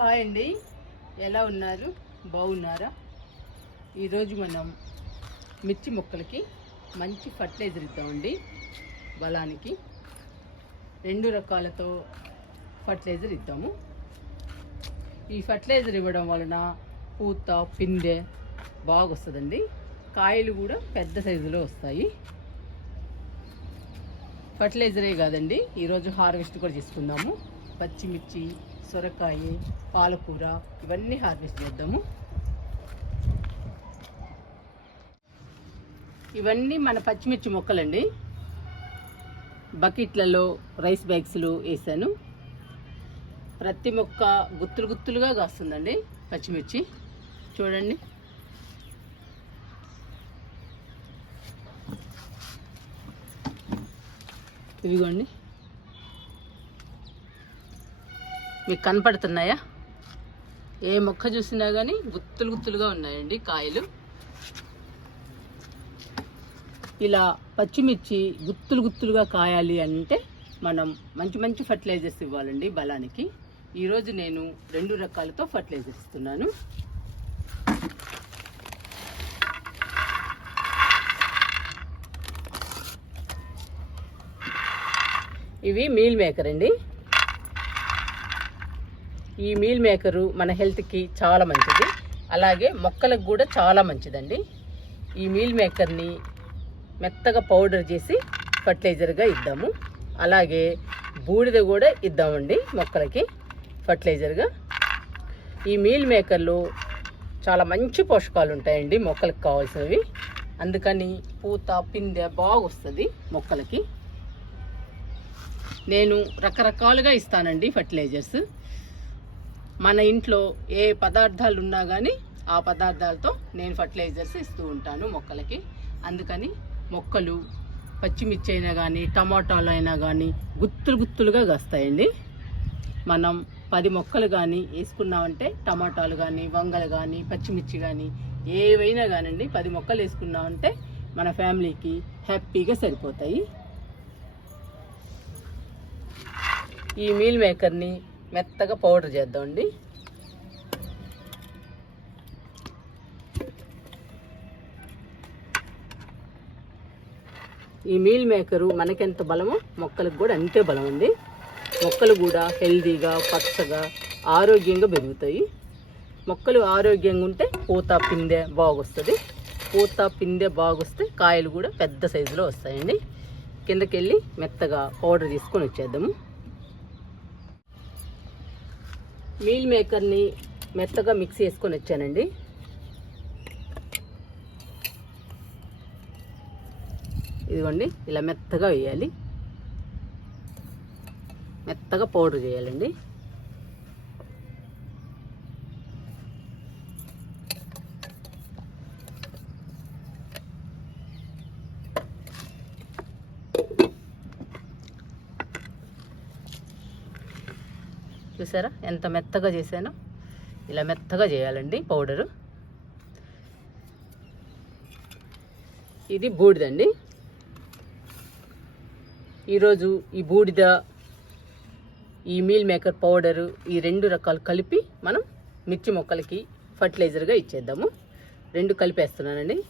Hi అండి, ఎలా ఉన్నారు? బాగున్నారా? ఈరోజు మనం మిర్చి మొక్కలకి మంచి ఫర్టిలైజర్ ఇద్దామండి. బలానికి 2 రకాలతో ఫర్టిలైజర్ ఇద్దాము. ఈ ఫర్టిలైజర్ ఇవ్వడం వలన పూత పిందె బాగా వస్తుందండి. కాయలు కూడా పెద్ద సైజులో వస్తాయి. ఫర్టిలైజరే కాదండి, ఈరోజు హార్వెస్ట్ కూడా చేసుకుందాము. పచ్చిమిర్చి, సొరకాయ, పాలకూర ఇవన్నీ హార్వెస్ట్ చేద్దాము. ఇవన్నీ మన పచ్చిమిర్చి మొక్కలండి. బకెట్లలో రైస్ బ్యాగ్స్లో వేసాను. ప్రతి మొక్క గుత్తులు గుత్తులుగా కాస్తుందండి పచ్చిమిర్చి. చూడండి, ఇవిగోండి, మీకు కనపడుతున్నాయా? ఏ మొక్క చూసినా కానీ గుత్తులు గుత్తులుగా ఉన్నాయండి కాయలు. ఇలా పచ్చిమిర్చి గుత్తులు గుత్తులుగా కాయాలి అంటే మనం మంచి మంచి ఫర్టిలైజర్స్ ఇవ్వాలండి బలానికి. ఈరోజు నేను 2 రకాలతో ఫర్టిలైజర్ ఇస్తున్నాను. ఇవి మీల్ మేకర్ అండి. ఈ మీల్ మేకరు మన హెల్త్కి చాలా మంచిది, అలాగే మొక్కలకు కూడా చాలా మంచిదండి. ఈ మీల్ మేకర్ని మెత్తగా పౌడర్ చేసి ఫర్టిలైజర్గా ఇద్దాము. అలాగే బూడిద కూడా ఇద్దామండి మొక్కలకి ఫర్టిలైజర్గా. ఈ మీల్ మేకర్లో చాలా మంచి పోషకాలు ఉంటాయండి మొక్కలకు కావాల్సినవి. అందుకని పూత పిందె బాగా వస్తుంది మొక్కలకి. నేను రకరకాలుగా ఇస్తానండి ఫర్టిలైజర్స్. మన ఇంట్లో ఏ పదార్థాలు ఉన్నా కానీ ఆ పదార్థాలతో నేను ఫర్టిలైజర్స్ ఇస్తూ ఉంటాను మొక్కలకి. అందుకని మొక్కలు పచ్చిమిర్చి అయినా కానీ టమాటాలు అయినా కానీ గుత్తులు గుత్తులుగా కాస్తాయండి. మనం 10 మొక్కలు కానీ వేసుకున్నామంటే టమాటాలు కానీ వంగలు కానీ పచ్చిమిర్చి కానీ ఏవైనా కానివ్వండి 10 మొక్కలు వేసుకున్నామంటే మన ఫ్యామిలీకి హ్యాపీగా సరిపోతాయి. ఈ మీల్ మేకర్ని మెత్తగా పౌడర్ చేద్దామండి. ఈ మీల్ మేకరు మనకెంత బలమో మొక్కలకు కూడా అంతే బలం అండి. మొక్కలు కూడా హెల్దీగా పచ్చగా ఆరోగ్యంగా పెరుగుతాయి. మొక్కలు ఆరోగ్యంగా ఉంటే పూత పిందె బాగొస్తుంది. పూత పిందె బాగొస్తే కాయలు కూడా పెద్ద సైజులో వస్తాయండి. కిందకి వెళ్ళి మెత్తగా పౌడర్ తీసుకొని వచ్చేద్దాము. మీల్ మేకర్ని మెత్తగా మిక్స్ చేసుకొని వచ్చానండి. ఇదిగోండి, ఇలా మెత్తగా వేయాలి, మెత్తగా పౌడర్ చేయాలండి. చూసారా ఎంత మెత్తగా చేశానో? ఇలా మెత్తగా చేయాలండి పౌడరు. ఇది బూడిదండి. ఈరోజు ఈ బూడిద, ఈ మీల్ మేకర్ పౌడరు, ఈ 2 రకాలు కలిపి మనం మిర్చి మొక్కలకి ఫర్టిలైజర్గా ఇచ్చేద్దాము. 2 కలిపేస్తున్నానండి.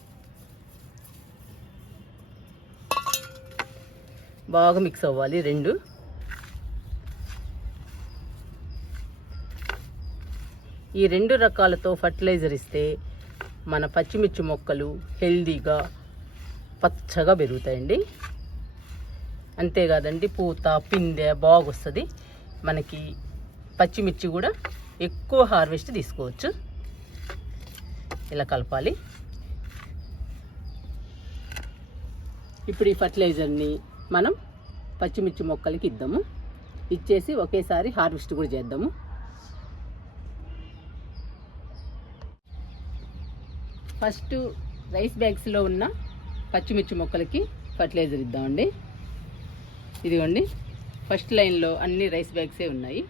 బాగా మిక్స్ అవ్వాలి 2. ఈ 2 రకాలతో ఫర్టిలైజర్ ఇస్తే మన పచ్చిమిర్చి మొక్కలు హెల్దీగా పచ్చగా పెరుగుతాయండి. అంతేకాదండి, పూత పిందె బాగొస్తుంది. మనకి పచ్చిమిర్చి కూడా ఎక్కువ హార్వెస్ట్ తీసుకోవచ్చు. ఇలా కలపాలి. ఇప్పుడు ఈ ఫర్టిలైజర్ని మనం పచ్చిమిర్చి మొక్కలకి ఇద్దాము. ఇచ్చేసి ఒకేసారి హార్వెస్ట్ కూడా చేద్దాము. ఫస్ట్ రైస్ బ్యాగ్స్లో ఉన్న పచ్చిమిర్చి మొక్కలకి ఫర్టిలైజర్ ఇద్దామండి. ఇదిగోండి, ఫస్ట్ లైన్లో అన్ని రైస్ బ్యాగ్సే ఉన్నాయి.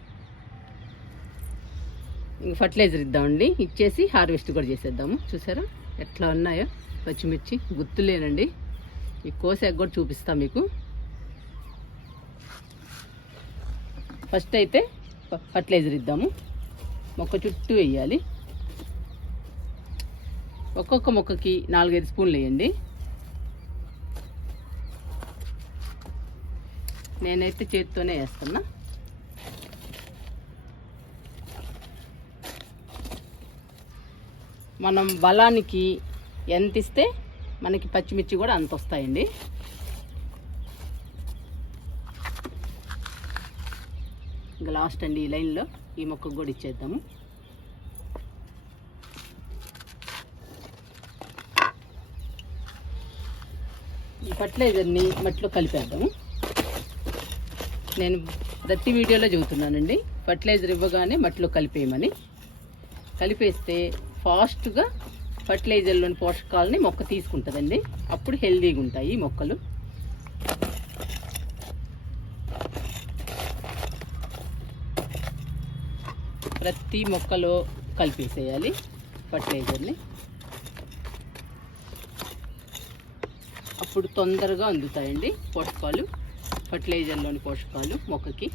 ఇంక ఫర్టిలైజర్ ఇద్దామండి. ఇచ్చేసి హార్వెస్ట్ కూడా చేసేద్దాము. చూసారా ఎట్లా ఉన్నాయో పచ్చిమిర్చి, గుత్తులేనండి. ఈ కోసాక కూడా చూపిస్తా మీకు. ఫస్ట్ అయితే ఫర్టిలైజర్ ఇద్దాము. మొక్క చుట్టూ వేయాలి. ఒక్కొక్క మొక్కకి 4-5 స్పూన్లు వేయండి. నేనైతే చేతితోనే వేస్తున్నా. మనం బలానికి ఎంత ఇస్తే మనకి పచ్చిమిర్చి కూడా అంత వస్తాయండి. ఇంకా లాస్ట్ అండి, ఈ లైన్లో ఈ మొక్కకు కూడా ఇచ్చేద్దాము. ఈ ఫర్టిలైజర్ని మట్టిలో కలిపేద్దాము. నేను ప్రతి వీడియోలో చెబుతున్నానండి, ఫర్టిలైజర్ ఇవ్వగానే మట్టిలో కలిపేయమని. కలిపేస్తే ఫాస్ట్గా ఫర్టిలైజర్లోని పోషకాలని మొక్క తీసుకుంటుందండి. అప్పుడు హెల్దీగా ఉంటాయి మొక్కలు. ప్రతి మొక్కలో కలిపేసేయాలి ఫర్టిలైజర్ని. అప్పుడు తొందరగా అందుతాయండి పోషకాలు, ఫర్టిలైజర్లోని పోషకాలు మొక్కకి.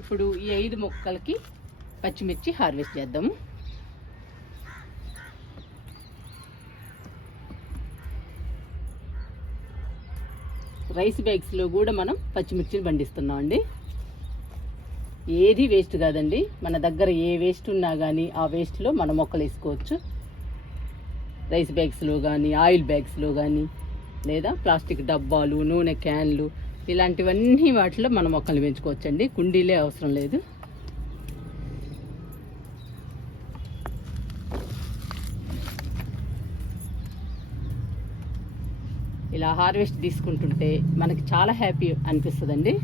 ఇప్పుడు ఈ 5 మొక్కలకి పచ్చిమిర్చి హార్వెస్ట్ చేద్దాము. రైస్ బ్యాగ్స్లో కూడా మనం పచ్చిమిర్చిని పండిస్తున్నాం అండి. ఏది వేస్ట్ కాదండి. మన దగ్గర ఏ వేస్ట్ ఉన్నా కానీ ఆ వేస్ట్లో మన మొక్కలు వేసుకోవచ్చు. రైస్ బ్యాగ్స్లో కానీ, ఆయిల్ బ్యాగ్స్లో కానీ, లేదా ప్లాస్టిక్ డబ్బాలు, నూనె క్యాన్లు, ఇలాంటివన్నీ వాటిలో మన మొక్కలు పెంచుకోవచ్చండి. కుండీలే అవసరం లేదు. ఇలా హార్వెస్ట్ తీసుకుంటుంటే మనకి చాలా హ్యాపీ అనిపిస్తుందండి.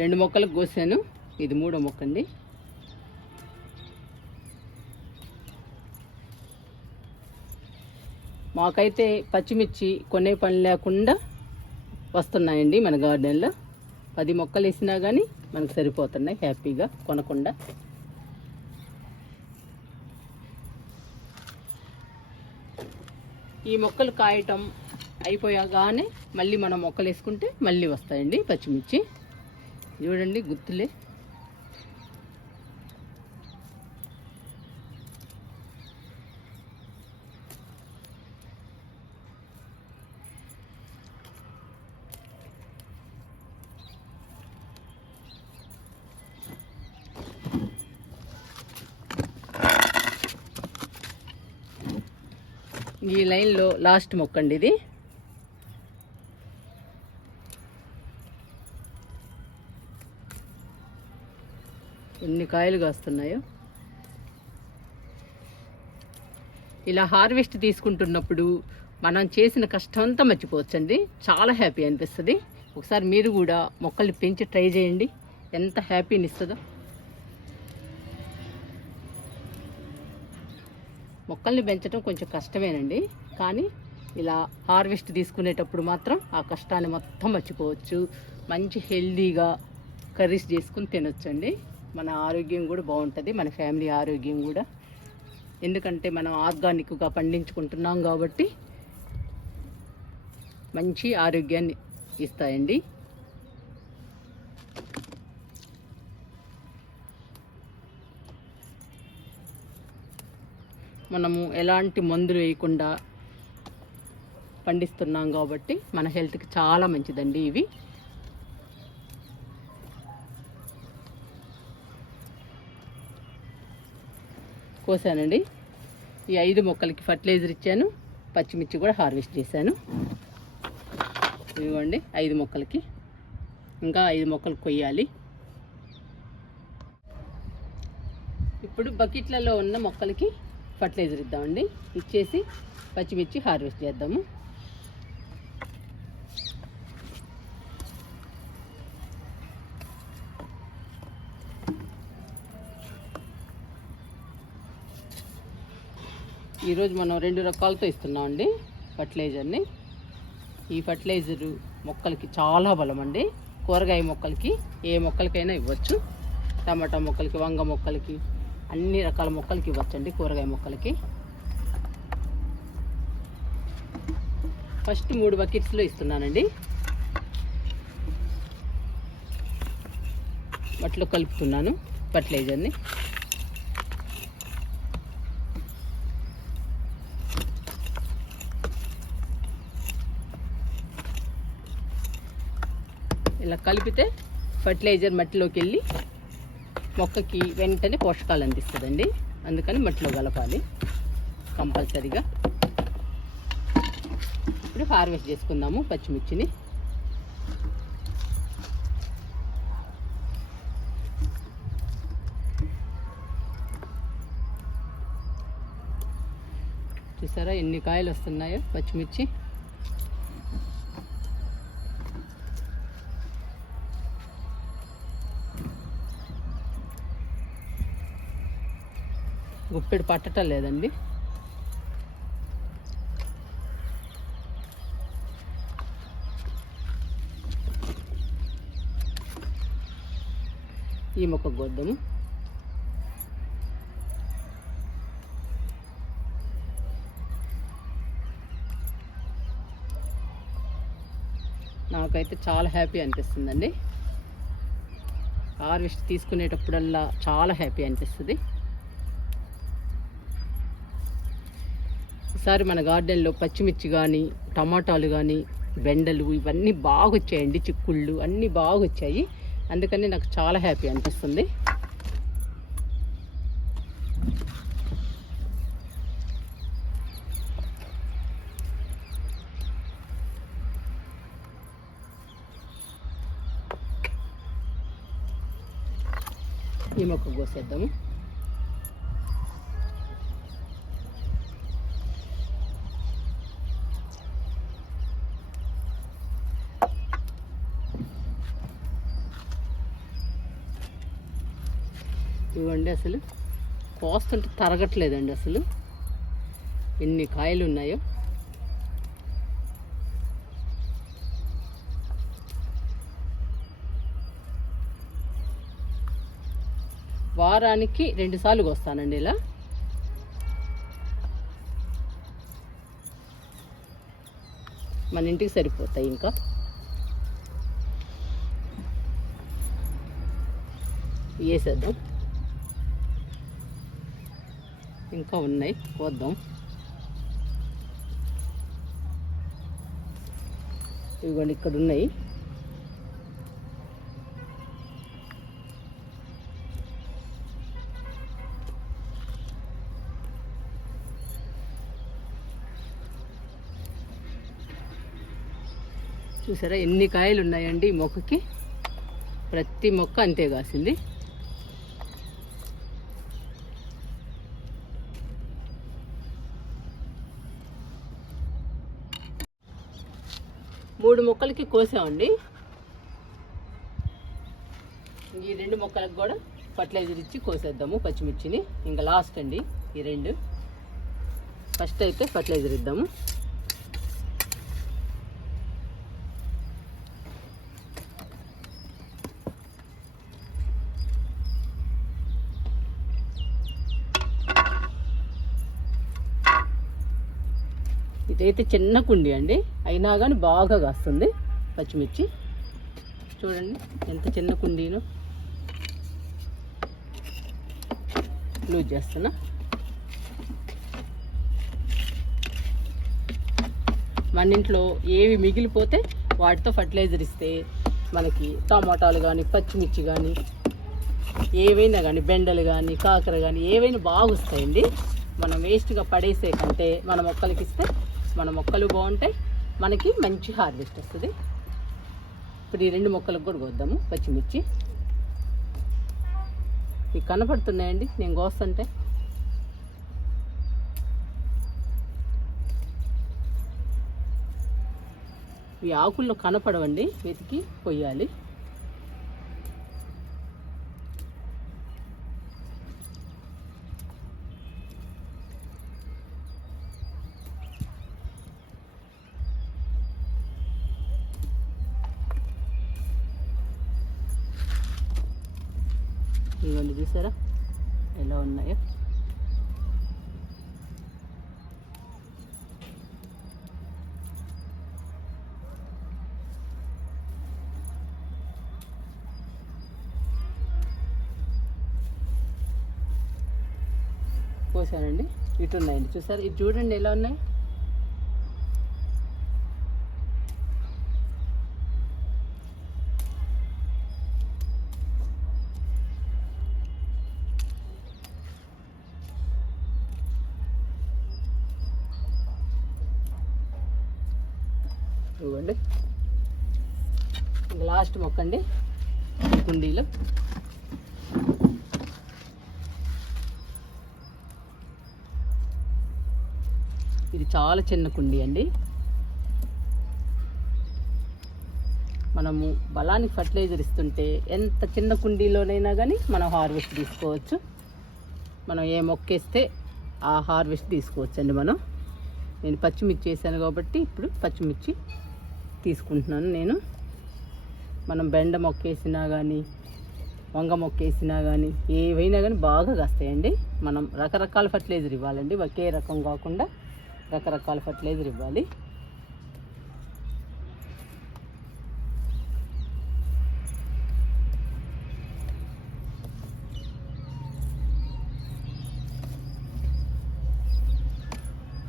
రెండు మొక్కలకు కోసాను, ఇది 3వ మొక్క అండి. మాకైతే పచ్చిమిర్చి కొనే పని లేకుండా వస్తున్నాయండి మన గార్డెన్లో. 10 మొక్కలు వేసినా కానీ మనకు సరిపోతున్నాయి హ్యాపీగా, కొనకుండా. ఈ మొక్కలు కాయటం అయిపోయాగానే మళ్ళీ మనం మొక్కలు వేసుకుంటే మళ్ళీ వస్తాయండి పచ్చిమిర్చి. చూడండి గుత్తులే. ఈ లైన్లో లాస్ట్ మొక్క అండి ఇది. ఎన్ని కాయలు కాస్తున్నాయో. ఇలా హార్వెస్ట్ తీసుకుంటున్నప్పుడు మనం చేసిన కష్టం అంతా మర్చిపోవచ్చండి. చాలా హ్యాపీ అనిపిస్తుంది. ఒకసారి మీరు కూడా మొక్కల్ని పెంచి ట్రై చేయండి, ఎంత హ్యాపీని ఇస్తుందో. మొక్కల్ని పెంచడం కొంచెం కష్టమేనండి, కానీ ఇలా హార్వెస్ట్ తీసుకునేటప్పుడు మాత్రం ఆ కష్టాన్ని మొత్తం మర్చిపోవచ్చు. మంచి హెల్దీగా కర్రీస్ చేసుకుని తినొచ్చండి. మన ఆరోగ్యం కూడా బాగుంటుంది, మన ఫ్యామిలీ ఆరోగ్యం కూడా. ఎందుకంటే మనం ఆర్గానిక్గా పండించుకుంటున్నాం కాబట్టి మంచి ఆరోగ్యాన్ని ఇస్తాయండి. మనము ఎలాంటి మందులు వేయకుండా పండిస్తున్నాం కాబట్టి మన హెల్త్కి చాలా మంచిదండి ఇవి. కోసానండి. ఈ 5 మొక్కలకి ఫర్టిలైజర్ ఇచ్చాను, పచ్చిమిర్చి కూడా హార్వెస్ట్ చేశాను. ఇదిగోండి 5 మొక్కలకి. ఇంకా 5 మొక్కలు కొయ్యాలి. ఇప్పుడు బకెట్లలో ఉన్న మొక్కలకి ఫర్టిలైజర్ ఇద్దామండి. ఇచ్చేసి పచ్చిమిర్చి హార్వెస్ట్ చేద్దాము. ఈరోజు మనం 2 రకాలతో ఇస్తున్నామండి ఫర్టిలైజర్ని. ఈ ఫర్టిలైజరు మొక్కలకి చాలా బలం అండి. కూరగాయ మొక్కలకి, ఏ మొక్కలకైనా ఇవ్వచ్చు. టమాటా మొక్కలకి, వంగ మొక్కలకి, అన్ని రకాల మొక్కలకి ఇవ్వచ్చండి. కూరగాయ మొక్కలకి ఫస్ట్ 3 బకెట్స్లో ఇస్తున్నానండి. మట్లో కలుపుతున్నాను ఫర్టిలైజర్ని. ఇలా కలిపితే ఫర్టిలైజర్ మట్టిలోకి వెళ్ళి మొక్కకి వెంటనే పోషకాలు అందిస్తుందండి. అందుకని మట్టిలో కలపాలి కంపల్సరీగా. ఇప్పుడు హార్వెస్ట్ చేసుకుందాము పచ్చిమిర్చిని. చూసారా ఎన్ని కాయలు వస్తున్నాయో పచ్చిమిర్చి. గుప్పెడు పట్టటం లేదండి. ఈ మొక్క గోద్దాము. నాకైతే చాలా హ్యాపీ అనిపిస్తుందండి. హార్వెస్ట్ తీసుకునేటప్పుడల్లా చాలా హ్యాపీ అనిపిస్తుంది. ఈసారి మన గార్డెన్లో పచ్చిమిర్చి కానీ, టమాటాలు కానీ, బెండలు ఇవన్నీ బాగా వచ్చాయండి. చిక్కుళ్ళు అన్నీ బాగా వచ్చాయి. అందుకని నాకు చాలా హ్యాపీ అనిపిస్తుంది. ఈ మొక్క కోసేద్దాము. ఇవ్వండి, అసలు కోస్తుంటే తరగట్లేదండి. అసలు ఎన్ని కాయలు ఉన్నాయో. వారానికి 2 సార్లు కోస్తానండి. ఇలా మన ఇంటికి సరిపోతాయి. ఇంకా వేసేద్దాం. ఇంకా ఉన్నాయి, కోద్దాం. ఇదిగోండి ఇక్కడ ఉన్నాయి. చూసారా ఎన్ని కాయలు ఉన్నాయండి ఈ మొక్కకి. ప్రతి మొక్క అంతే కాసింది. మూడు మొక్కలకి కోసామండి. ఈ 2 మొక్కలకు కూడా ఫర్టిలైజర్ ఇచ్చి కోసేద్దాము పచ్చిమిర్చిని. ఇంకా లాస్ట్ అండి ఈ 2. ఫస్ట్ అయితే ఫర్టిలైజర్ ఇద్దాము. ఇదైతే చిన్న కుండి అండి, అయినా కానీ బాగా కాస్తుంది పచ్చిమిర్చి. చూడండి ఎంత చిన్న కుండీనో. లూజ్ చేస్తున్నా. మన ఇంట్లో ఏవి మిగిలిపోతే వాటితో ఫర్టిలైజర్ ఇస్తే మనకి టమాటాలు కానీ, పచ్చిమిర్చి కానీ, ఏవైనా కానీ, బెండలు కానీ, కాకర కానీ ఏవైనా బాగా వస్తాయండి. మనం వేస్ట్గా పడేసే కంటే మన మొక్కలకి ఇస్తే మన మొక్కలు బాగుంటాయి, మనకి మంచి హార్వెస్ట్ వస్తుంది. ఇప్పుడు ఈ 2 మొక్కలకు కూడా కోద్దాము పచ్చిమిర్చి. ఇవి కనపడుతున్నాయండి నేను కోస్తుంటే. ఈ ఆకుల్లో కనపడవండి, వెతికి కొయ్యాలి. ఇవన్నీ చూసారా ఎలా ఉన్నాయో. పోసానండి, ఇటు ఉన్నాయండి చూసారు, ఇటు చూడండి ఎలా ఉన్నాయి. ఇవ్వండి లాస్ట్ మొక్క అండి కుండీలో. ఇది చాలా చిన్న కుండీ అండి. మనము బలానికి ఫర్టిలైజర్ ఇస్తుంటే ఎంత చిన్న కుండీలోనైనా కానీ మనం హార్వెస్ట్ తీసుకోవచ్చు. మనం ఏ మొక్క వేస్తే ఆ హార్వెస్ట్ తీసుకోవచ్చు అండి. నేను పచ్చిమిర్చి వేసాను కాబట్టి ఇప్పుడు పచ్చిమిర్చి తీసుకుంటున్నాను నేను. మనం బెండ మొక్క వేసినా కానీ వంగ మొక్క వేసినా కానీ ఏవైనా కానీ బాగా కాస్తాయండి. మనం రకరకాల ఫర్టిలైజర్ ఇవ్వాలండి, ఒకే రకం కాకుండా రకరకాల ఫర్టిలైజర్ ఇవ్వాలి.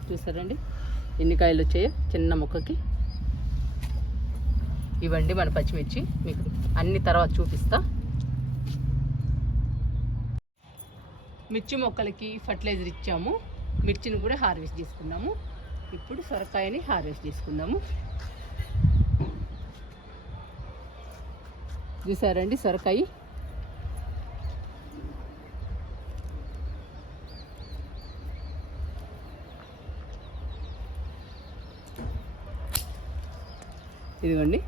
చూసారండి ఎన్ని కాయలు వచ్చాయో చిన్న మొక్కకి. ఇవ్వండి మన పచ్చిమిర్చి, మీకు అన్ని తర్వాత చూపిస్తా. మిర్చి మొక్కలకి ఫర్టిలైజర్ ఇచ్చాము, మిర్చిని కూడా హార్వెస్ట్ చేసుకున్నాము. ఇప్పుడు సొరకాయని హార్వెస్ట్ చేసుకుందాము. చూసారండి సొరకాయ ఇదిగోండి.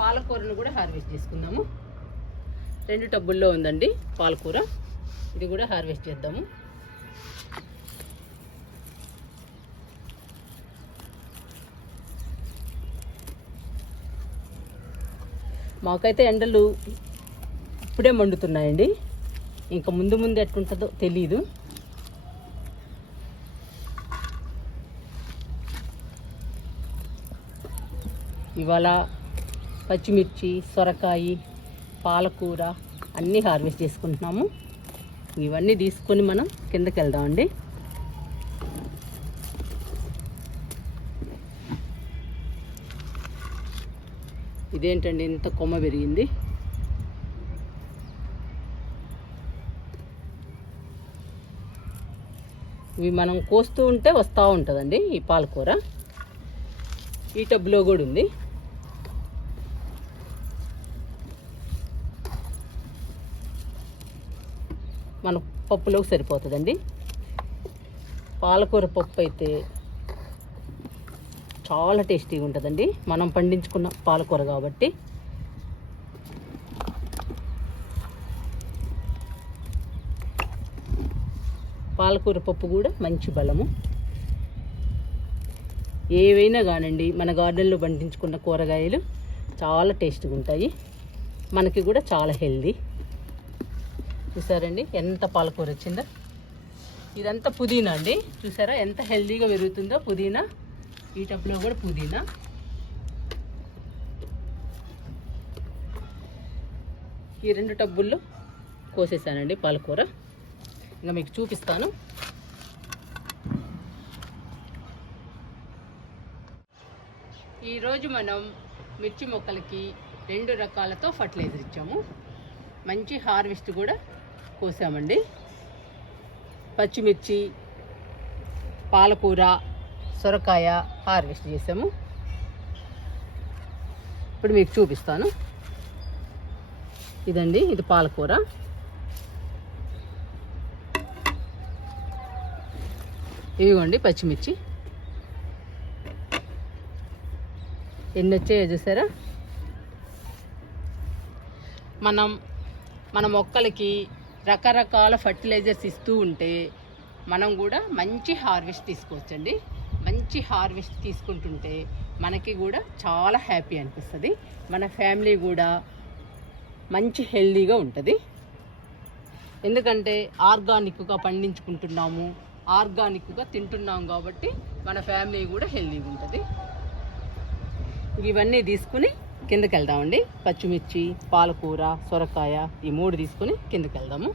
పాలకూరను కూడా హార్వెస్ట్ చేసుకుందాము. 2 టబ్బుల్లో ఉందండి పాలకూర, ఇది కూడా హార్వెస్ట్ చేద్దాము. మాకైతే ఎండలు ఇప్పుడే మండుతున్నాయండి, ఇంకా ముందు ముందు ఎట్లుంటుందో తెలీదు. ఇవాళ పచ్చిమిర్చి, సొరకాయ, పాలకూర అన్నీ హార్వెస్ట్ చేసుకుంటున్నాము. ఇవన్నీ తీసుకొని మనం కిందకి వెళ్దామండి. ఇదేంటండి ఇంత కొమ్మ పెరిగింది. ఇవి మనం కోస్తూ ఉంటే వస్తూ ఉంటుందండి ఈ పాలకూర. ఈ టబ్లో కూడా ఉంది. మన పప్పులోకి సరిపోతుందండి. పాలకూర పప్పు అయితే చాలా టేస్టీగా ఉంటుందండి, మనం పండించుకున్న పాలకూర కాబట్టి. పాలకూర పప్పు కూడా మంచి బలము. ఏవైనా కానండి మన గార్డెన్లో పండించుకున్న కూరగాయలు చాలా టేస్ట్గా ఉంటాయి, మనకి కూడా చాలా హెల్దీ. చూసారండి ఎంత పాలకూర వచ్చిందో. ఇదంతా పుదీనా అండి, చూసారా ఎంత హెల్దీగా పెరుగుతుందో పుదీనా. ఈ టబ్లో కూడా పుదీనా. ఈ 2 టబ్బుల్లో కోసేసానండి పాలకూర, ఇంకా మీకు చూపిస్తాను. ఈరోజు మనం మిర్చి మొక్కలకి 2 రకాలతో ఫర్టిలైజర్ ఇచ్చాము, మంచి హార్వెస్ట్ కూడా కోసామండి. పచ్చిమిర్చి, పాలకూర, సొరకాయ హార్వెస్ట్ చేసాము. ఇప్పుడు మీకు చూపిస్తాను. ఇదండి, ఇది పాలకూర. ఇవిగోండి పచ్చిమిర్చి ఎన్ని వచ్చాయో చూసారా. మన మొక్కలకి రకరకాల ఫర్టిలైజర్స్ ఇస్తూ ఉంటే మనం కూడా మంచి హార్వెస్ట్ తీసుకోవచ్చండి. మంచి హార్వెస్ట్ తీసుకుంటుంటే మనకి కూడా చాలా హ్యాపీ అనిపిస్తుంది. మన ఫ్యామిలీ కూడా మంచి హెల్దీగా ఉంటుంది. ఎందుకంటే ఆర్గానిక్గా పండించుకుంటున్నాము, ఆర్గానిక్గా తింటున్నాం కాబట్టి మన ఫ్యామిలీ కూడా హెల్దీగా ఉంటుంది. ఇవన్నీ తీసుకుని కిందకి వెళ్దామండి. పచ్చిమిర్చి, పాలకూర, సొరకాయ ఈ 3 తీసుకుని కిందకి వెళ్దాము.